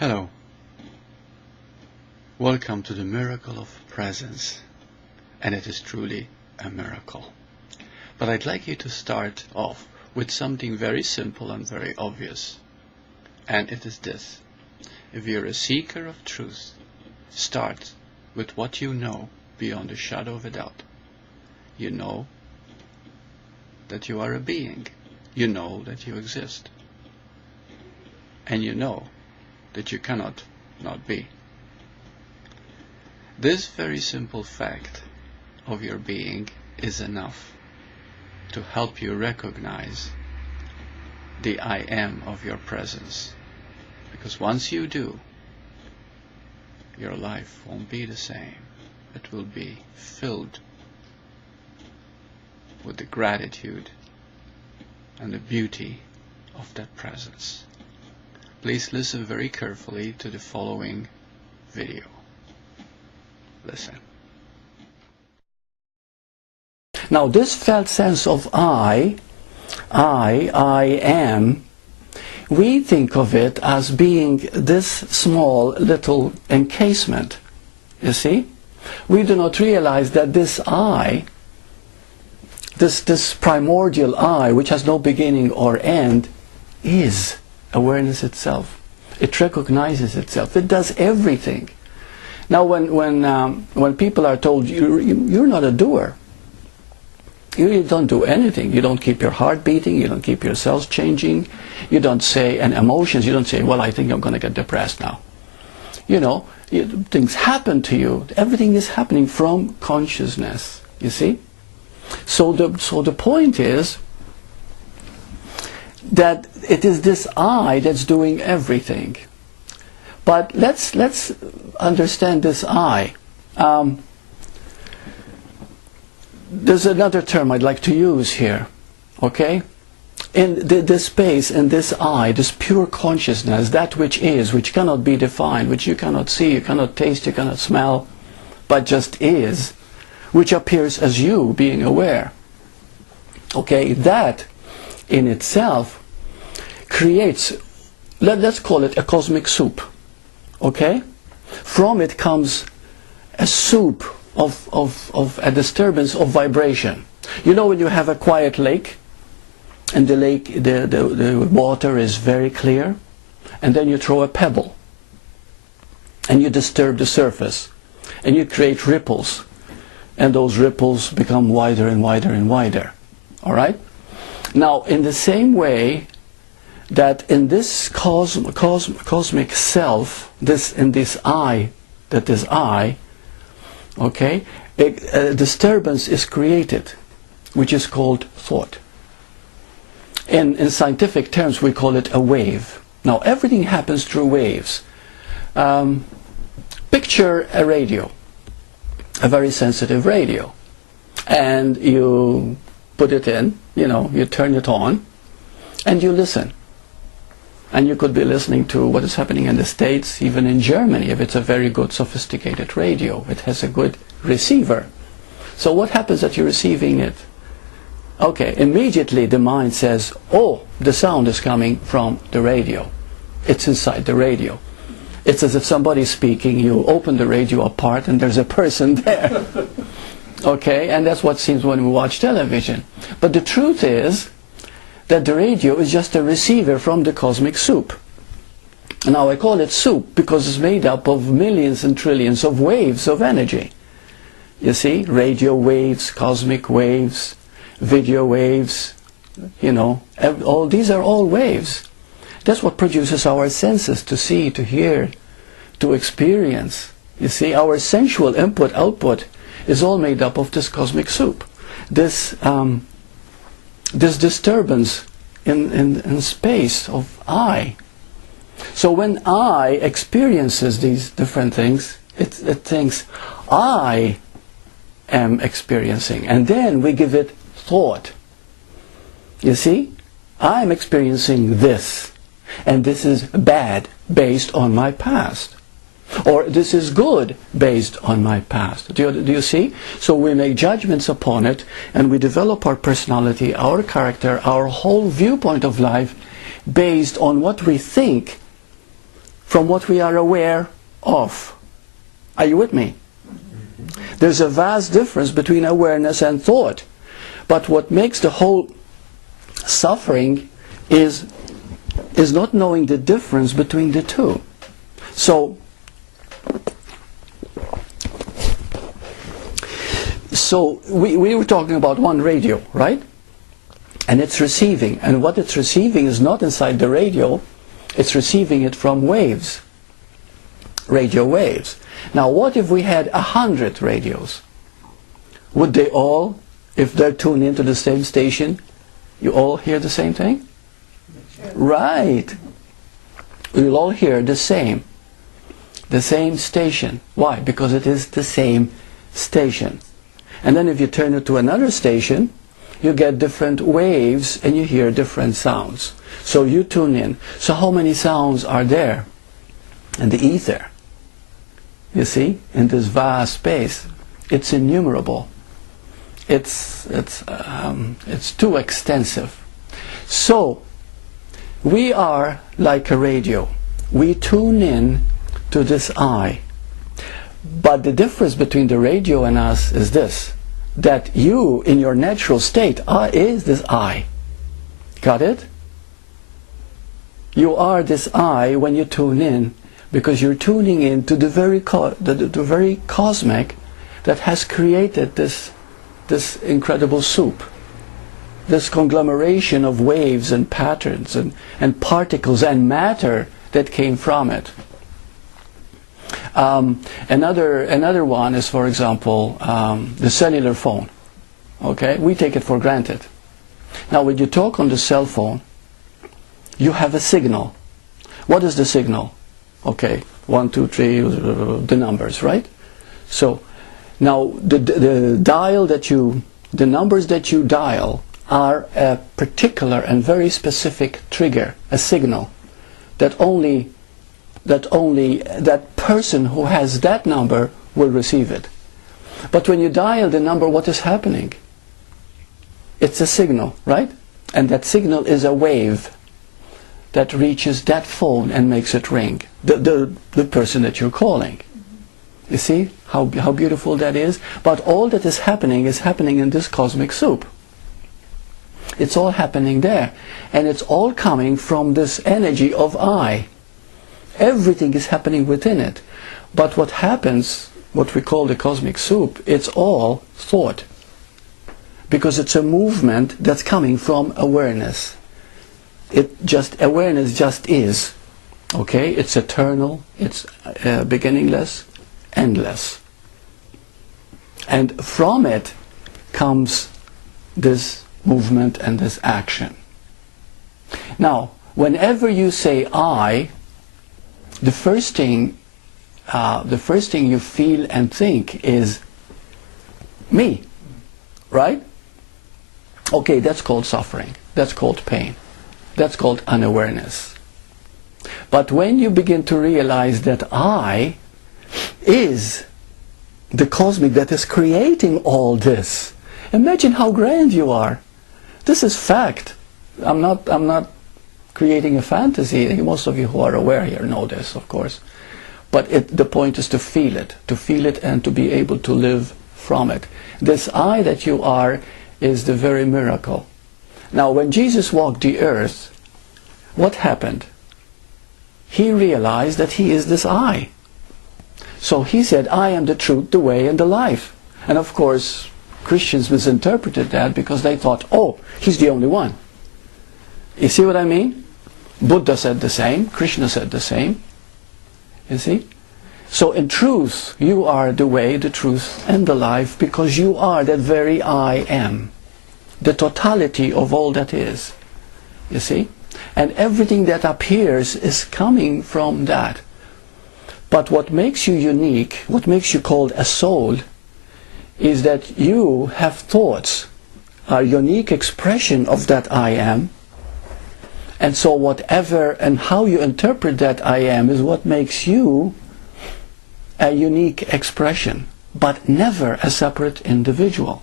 Hello. Welcome to the miracle of presence. And it is truly a miracle. But I'd like you to start off with something very simple and very obvious. And it is this. If you're a seeker of truth, start with what you know beyond a shadow of a doubt. You know that you are a being. You know that you exist. And you know that you cannot not be. This very simple fact of your being is enough to help you recognize the I am of your presence. Because once you do, your life won't be the same. It will be filled with the gratitude and the beauty of that presence. Please listen very carefully to the following video. Listen. Now this felt sense of I am, we think of it as being this small little encasement. You see? We do not realize that this I, this primordial I, which has no beginning or end, is awareness itself. It recognizes itself. It does everything. Now when people are told you're not a doer, you don't do anything. You don't keep your heart beating. You don't keep your cells changing. You don't say, and emotions, you don't say, well, I think I'm going to get depressed now. You know, things happen to you. Everything is happening from consciousness. You see? So the point is that it is this I that's doing everything. But let's understand this I. There's another term I'd like to use here, okay? In this space, in this I, this pure consciousness, that which is, which cannot be defined, which you cannot see, you cannot taste, you cannot smell, but just is, which appears as you being aware. Okay, that in itself creates, let's call it a cosmic soup. Okay? From it comes a soup of a disturbance of vibration. You know when you have a quiet lake, and the lake, the water is very clear, and then you throw a pebble, and you disturb the surface, and you create ripples, and those ripples become wider and wider and wider. Alright? Now, in the same way that in this cosmic self, in this I, that is I, okay, a disturbance is created, which is called thought. In scientific terms, we call it a wave. Now, everything happens through waves. Picture a radio, a very sensitive radio, and you put it in, you know, you turn it on, and you listen. And you could be listening to what is happening in the States, even in Germany, if it's a very good, sophisticated radio. It has a good receiver. So what happens that you're receiving it? Okay, immediately the mind says, oh, the sound is coming from the radio. It's inside the radio. It's as if somebody's speaking, you open the radio apart and there's a person there. Okay, and that's what seems when we watch television. But the truth is that the radio is just a receiver from the cosmic soup. Now I call it soup because it's made up of millions and trillions of waves of energy. You see, radio waves, cosmic waves, video waves, you know, all these are all waves. That's what produces our senses to see, to hear, to experience. You see, our sensual input, output is all made up of this cosmic soup. This disturbance in space of I. So when I experiences these different things, it thinks I am experiencing, and then we give it thought. You see, I'm experiencing this, and this is bad based on my past. Or this is good based on my past. Do you see? So we make judgments upon it, and we develop our personality, our character, our whole viewpoint of life based on what we think from what we are aware of. Are you with me? There's a vast difference between awareness and thought. But what makes the whole suffering is not knowing the difference between the two. So we were talking about one radio, right? And it's receiving. And what it's receiving is not inside the radio, it's receiving it from waves, radio waves. Now what if we had 100 radios? Would they all, if they're tuned into the same station, you all hear the same thing? Right. We'll all hear the same station. Why? Because it is the same station. And then if you turn it to another station, you get different waves and you hear different sounds. So you tune in. So how many sounds are there in the ether? You see, in this vast space, it's innumerable. It's too extensive. So we are like a radio. We tune in to this I. But the difference between the radio and us is this, that you, in your natural state, is this I. Got it? You are this I when you tune in, because you're tuning in to the very cosmic that has created this incredible soup, this conglomeration of waves and patterns and particles and matter that came from it. Another one is, for example, the cellular phone. Okay, we take it for granted. Now, when you talk on the cell phone, you have a signal. What is the signal? Okay, 1, 2, 3, the numbers, right? So now the numbers that you dial are a particular and very specific trigger, a signal that only that person who has that number will receive it. But when you dial the number, what is happening? It's a signal, right? And that signal is a wave that reaches that phone and makes it ring. The person that you're calling. You see how beautiful that is? But all that is happening in this cosmic soup. It's all happening there. And it's all coming from this energy of I. Everything is happening within it. But what happens, what we call the cosmic soup, it's all thought. Because it's a movement that's coming from awareness. Awareness just is. Okay? It's eternal, it's beginningless, endless. And from it comes this movement and this action. Now, whenever you say I, the first thing you feel and think is me, right? Okay, that's called suffering. That's called pain. That's called unawareness. But when you begin to realize that I is the cosmic that is creating all this, imagine how grand you are. This is fact. I'm not creating a fantasy. Most of you who are aware here know this, of course. But the point is to feel it and to be able to live from it. This I that you are is the very miracle. Now, when Jesus walked the earth, what happened? He realized that he is this I. So he said, I am the truth, the way, and the life. And of course, Christians misinterpreted that because they thought, oh, he's the only one. You see what I mean? Buddha said the same, Krishna said the same. You see? So in truth, you are the way, the truth, and the life, because you are that very I am. The totality of all that is. You see? And everything that appears is coming from that. But what makes you unique, what makes you called a soul, is that you have thoughts, a unique expression of that I am. And so whatever and how you interpret that I am is what makes you a unique expression, but never a separate individual.